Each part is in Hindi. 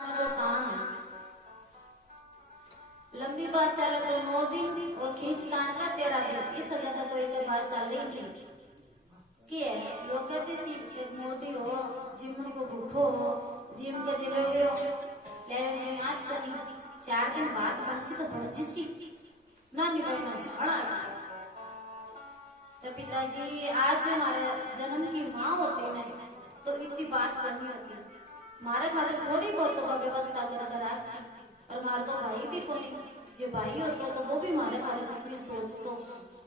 वो काम है। लंबी बात चले तो 9 दिन और खींच कान का 13 दिन, इससे ज्यादा कोई के बात चल ही नहीं। कि है लोग कहते सी एक मोटी हो जिम को भूखो हो जिम के चले गए हो ले नहीं आज बनी 4 दिन बाद बनसी तो बढ़ जिसी ना निभाना झाड़ा। तो पिताजी आज हमारे जन्म की माँ होती ना तो इतनी बात करनी होती, मारे खातिर थोड़ी बहुत तो व्यवस्था कर आती। और मार तो भाई भी कोई जो भाई होता तो वो भी मारे खातिर कोई सोच तो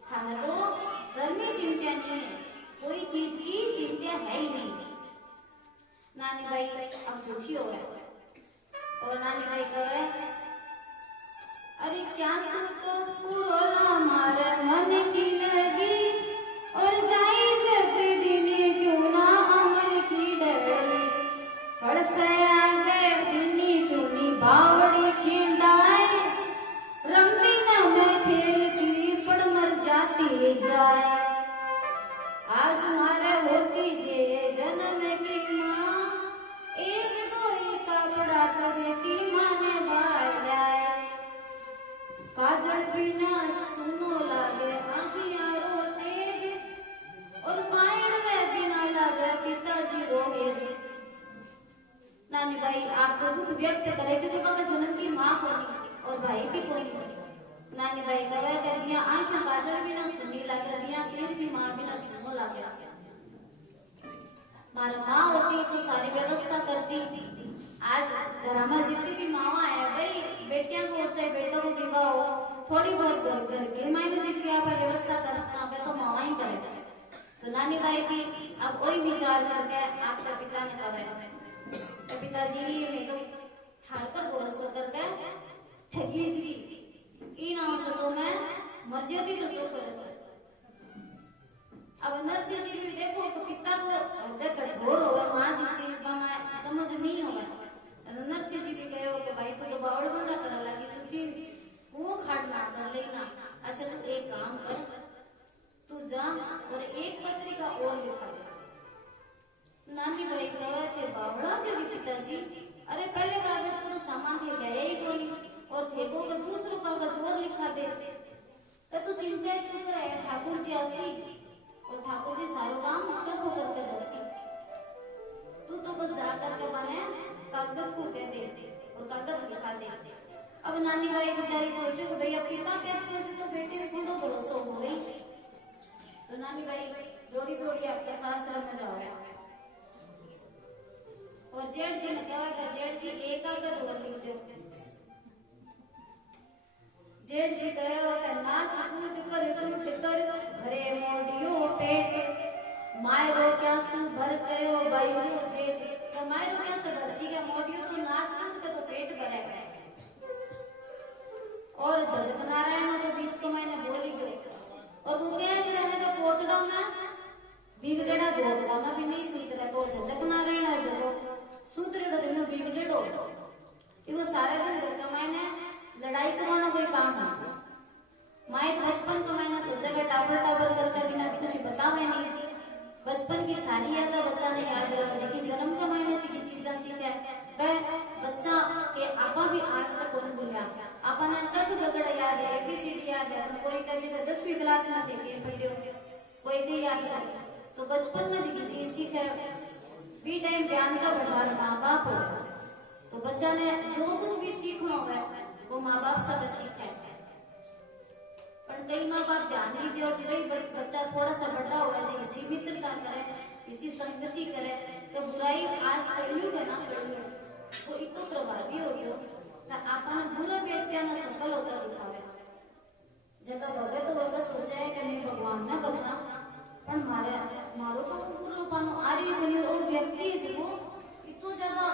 खाना तो घर में चिंता नहीं है, कोई चीज की चिंता है ही नहीं। नानी भाई अब दुखी हो गए और नानी भाई कहे अरे क्या सू तो पूरा मारे मन की लगी और जाई जते दिने क्यों ना अमल की डरी फड़ से आगे दिनी क्यों नी बावड़ी खिंडाए रमती न मैं खेल की पड़ मर जाती जाए। आज मारे होती जे जन्म की माँ एक दो ही कपड़ा तो देती माने बाहर जाए काजल बिना सुनो लागे आँखियाँ रो तेज और माइंड रे बिना लागे पिताजी रोहेज। नानी भाई आपको दुख व्यक्त करे क्योंकि मगर जन्म की माँ कोनी और भाई भी कोनी। नानी भाई कहे कि जिया आँखें काजल भी ना सुनी लगे जिया पैर भी माँ भी ना सुनो लगे। मारा माँ होती तो सारी व्यवस्था करती। आज घर में जितनी भी मावा है भाई बेटियां को और चाहे बेटों को विवाह हो थोड़ी बहुत घर के मायने जितनी आप व्यवस्था कर सकते तो मावा ही करे। तो नानी भाई भी अब वही विचार करके आपके पिता ने कहा पिताजी मैं तो थार पर भरोसा करके ठगी जी इन आंसू तो मैं मर जाती तो चुप करे। अब नरसिंह जी भी देखो तो पिता को हृदय कठोर हो माँ जी से समझ नहीं हो नरसिंह जी भी कहो कि भाई तू तो बावड़ बंडा करा लगी तू की वो खाड़ना कर लेना। अच्छा तू एक काम कर तू जा और एक पत्रिका और लिखा दे। नानी भाई कहे थे बावड़ा क्योंकि पिताजी अरे पहले कागज को तो सामान थे गया ही कोनी और थे को दूसरों कागज और लिखा दे तो तू चिंता क्यों करे ठाकुर जी आसी और ठाकुर जी सारो काम चौखो करके जासी तू तो बस जा करके बने कागज को कह दे और कागज लिखा दे। अब नानी भाई बेचारी सोचो कि भाई अब पिता कहते हैं तो बेटे में थोड़ा भरोसा हो गई। तो नानी भाई दौड़ी दौड़ी आपके सासरा में जाओ और जेठ जी ने कहा जेठ जी एक कागज और लिख दो। जेठ जी कहे नाच कूद कर टूट कर भरे मोडियो पेट मायरो क्या सु भर कयो बायरो जेठ तो मायरो क्या से भरसी के मोडियो तो नाच कूद के तो पेट भरेगा। और झजक नारायण तो बीच को मैंने बोली गयो और वो कह कि रहने का पोतड़ा में बिगड़ेड़ा दोतड़ा में भी नहीं सुधरे तो झजक नारायण जगो सुधरेड़ो दिन बिगड़ेड़ो इको सारे दिन घर का मैंने लड़ाई करवाना कोई काम नहीं। माए बचपन को मैंने सोचा कि टाबर टाबर करके बिना कुछ बतावे नहीं बचपन की सारी यादें बच्चा ने याद रहा कि जन्म का मैंने की चीजें सीखे वह बच्चा के आपा भी आज तक कौन भूला आपा ने कब गगड़ा याद है एबीसीडी याद है कोई कहते थे 10वीं क्लास में थे के पढ़ियो कोई भी याद रहे तो बचपन में जी चीज सीखे भी टाइम ज्ञान का भंडार माँ बाप हो तो बच्चा ने जो कुछ भी सीखना है वो माँ बाप सब सीखे। पर कई माँ बाप ध्यान नहीं दियो जी भाई बच्चा थोड़ा सा बड़ा हुआ जो इसी मित्रता करे इसी संगति करे तो बुराई आज कड़ियुग है ना कड़ियुग वो इतो प्रभावी हो गयो तो आपने बुरा व्यक्ति ना सफल होता दिखावे जगह भगे तो वह सोचा है कि मैं भगवान ने बचा पर मारो तो पूरा पानो आ रही बनी और व्यक्ति है जो इतो ज्यादा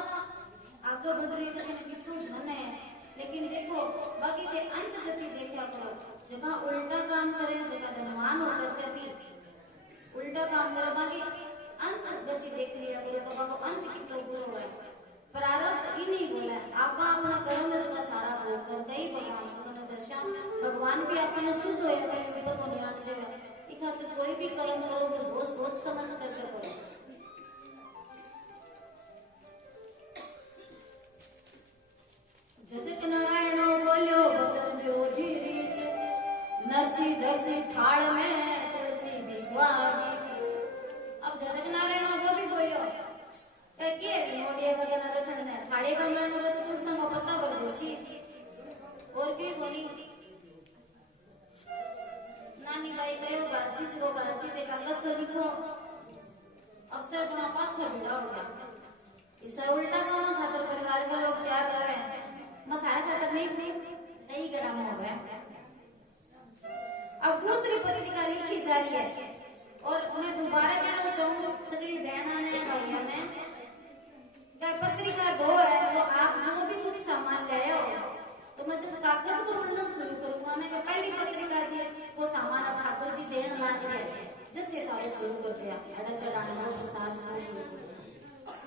आगे बढ़ रही है कितो धन है लेकिन देखो बाकी के अंत गति देखा करो जगह उल्टा काम करे जगह धनवान होकर के भी उल्टा काम करे बाकी अंत गति देख लिया करो कब को अंत की तो गुरु है प्रारब्ध ही नहीं बोला आप अपना कर्म जगह सारा भोग कर गई भगवान को न दर्शा भगवान भी अपने शुद्ध होए पहले ऊपर को ध्यान देवे ई खातिर कोई भी कर्म करो तो बहुत सोच समझ करके करो। झजक नारायण बोल्यो वचन विरोधी रीस, नरसी धरसी थाल में तुलसी विश्वास। अब झजक नारायण वो भी बोल्यो के मोडिया का गना रखण ने थाले का मैंने वो तो तुलसा का पत्ता भर देसी और के कोनी। नानी भाई कयो गाची जो गाची ते कागज तो लिखो। अब से थोड़ा पाछा भिड़ा हो गया। इसे उल्टा काम खातर परिवार के लोग तैयार रहे, मैं थारे खातर नहीं थी कई ग्राम हो गए। अब दूसरी पत्रिका लिखी जा रही है और मैं दोबारा कहना चाहूँ सगली बहना ने भैया ने क्या पत्रिका दो है तो आप जो भी कुछ सामान ले आओ तो मैं जब कागज को वर्णन शुरू करूंगा ना कि पहली पत्रिका दी वो सामान अब ठाकुर जी देने लग रहे जब थे थारो शुरू कर दिया अड़ा चढ़ाने को प्रसाद छोड़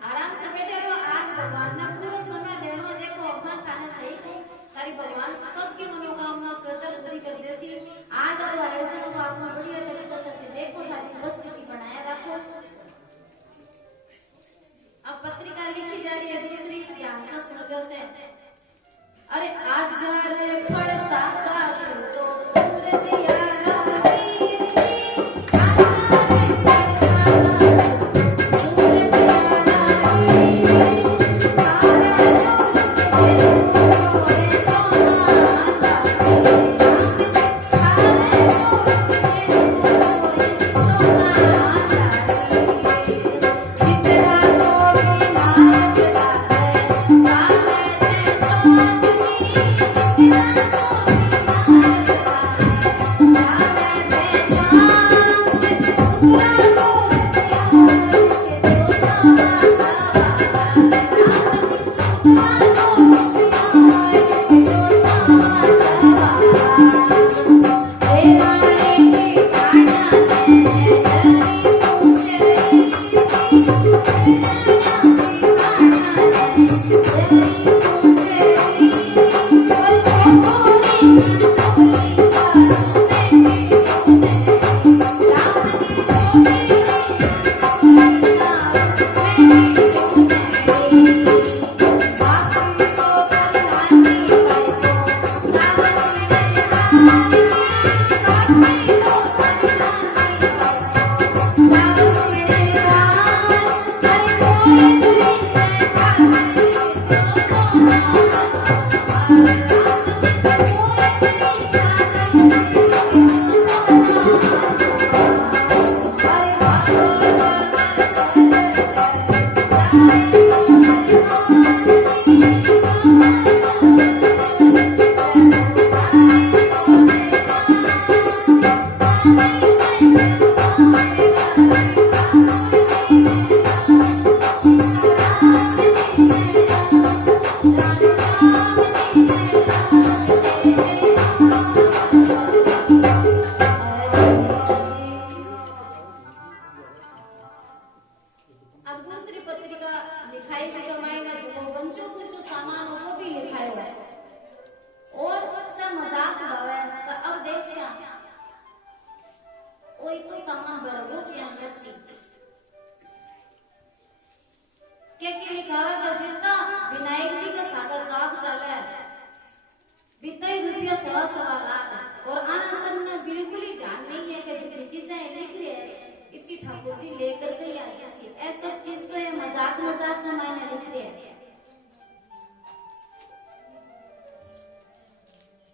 आराम से बैठे रहो। आज भगवान ने पूरा समय देनो देखो मैं थाने सही कहूं तारी भगवान सबकी मनोकामना स्वतः पूरी कर देसी। आज और आयोजनों को आपने बढ़िया तरीके से देखो थारी उपस्थिति बनाए रखो। अब पत्रिका लिखी जा रही है दूसरी ध्यान से सुन दो से। अरे आज जा रे फड़ साका तो सूरत यारा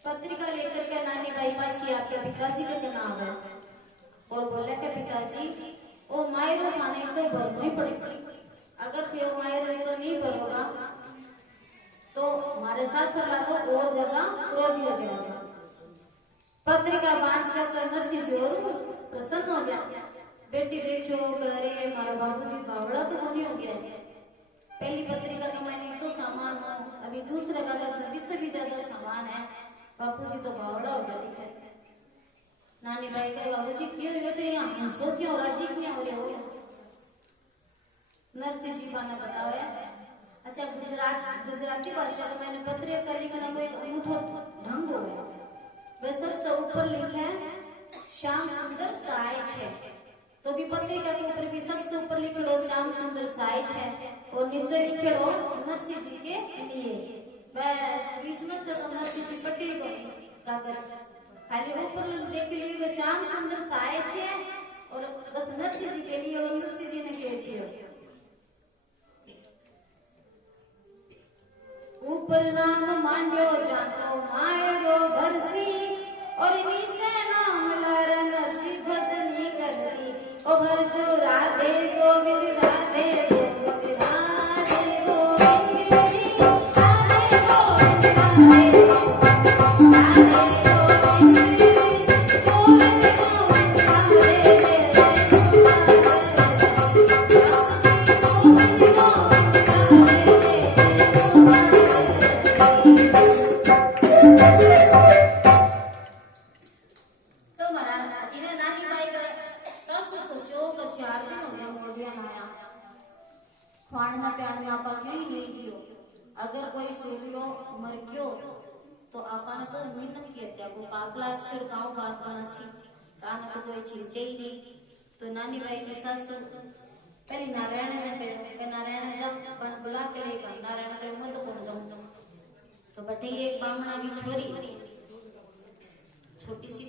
पत्रिका लेकर के नानी भाई पाछी आपके पिताजी के नाम है और बोले के पिताजी ओ मायरो थाने तो भरनो ही पड़ी सी, अगर थे ओ मायरो तो नहीं भरोगा तो हमारे साथ सला तो और ज्यादा क्रोधी हो जाएगा। पत्रिका बांध कर तो नरसी जोर प्रसन्न हो गया। बेटी देखो अरे हमारा बाबूजी बावड़ा तो नहीं हो गया। पहली पत्रिका का मैंने तो सामान हो, अभी दूसरे कागज में इससे भी ज्यादा सामान है, बापूजी तो बावड़ा हो गया दिखा। नानी भाई कहे बाबूजी क्यों हो तो यहाँ हंसो क्यों राजी क्यों हो रहे हो। नरसिंह जी ने बताया अच्छा गुजराती भाषा का मैंने पत्रिका लिखना को एक अनूठा ढंग हो गया। वह सबसे ऊपर लिखा है श्याम सुंदर साय छे, तो भी पत्रिका के ऊपर भी सबसे ऊपर लिखो श्याम सुंदर साय छे और नीचे लिखो नरसिंह जी के लिए। बस बीच में से तो नरसिंह जी पट्टी को कागज खाली ऊपर देख लियो कि श्याम सुंदर साए छे और बस नरसिंह जी के लिए और नरसिंह जी ने कहे छे ऊपर नाम मांड्यो जातो मायरो भरसी और नीचे नाम लारा नरसिंह भजनी करसी ओ भजो राधे गोविंद राधे गोविंद राधे गोविंद राधे गोविंद राधे अगर कोई सूर्यो मर गयो तो आपाने तो मिनक की हत्या को पापला अक्षर गांव बात बना छी काने तो कोई चिंते ही नहीं तो नानी बाई की सासू पहली नारायण ने कहो कि नारायण जाओ पर बुला के लेगा नारायण कहो मैं तो कौन जाऊं तो बटे एक बामणा की छोरी छोटी सी